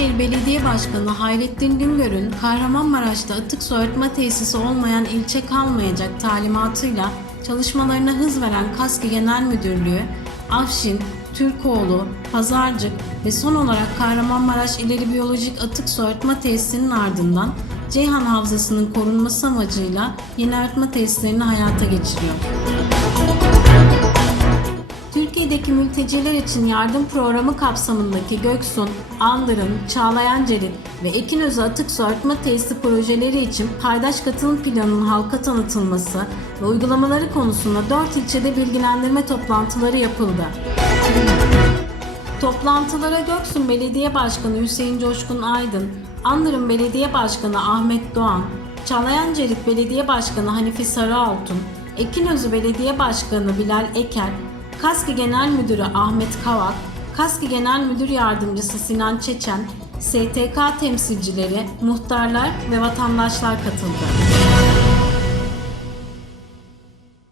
Büyükşehir Belediye Başkanı Hayrettin Güngör'ün Kahramanmaraş'ta atık su arıtma tesisi olmayan ilçe kalmayacak talimatıyla çalışmalarına hız veren KASKİ Genel Müdürlüğü, Afşin, Türkoğlu, Pazarcık ve son olarak Kahramanmaraş İleri Biyolojik Atık Su Arıtma Tesisinin ardından Ceyhan Havzası'nın korunması amacıyla yeni arıtma tesislerini hayata geçiriyor. Türkiye'deki mülteciler için yardım programı kapsamındaki Göksun, Andırın, Çağlayanceli ve Ekinözü Atık Su Arıtma Tesisi projeleri için paydaş katılım planının halka tanıtılması ve uygulamaları konusunda 4 ilçede bilgilendirme toplantıları yapıldı. Toplantılara Göksun Belediye Başkanı Hüseyin Coşkun Aydın, Andırın Belediye Başkanı Ahmet Doğan, Çalayancerit Belediye Başkanı Hanife Sarıaltun, Ekinözü Belediye Başkanı Bilal Eker, KASKİ Genel Müdürü Ahmet Kavak, KASKİ Genel Müdür Yardımcısı Sinan Çeçen, STK temsilcileri, muhtarlar ve vatandaşlar katıldı.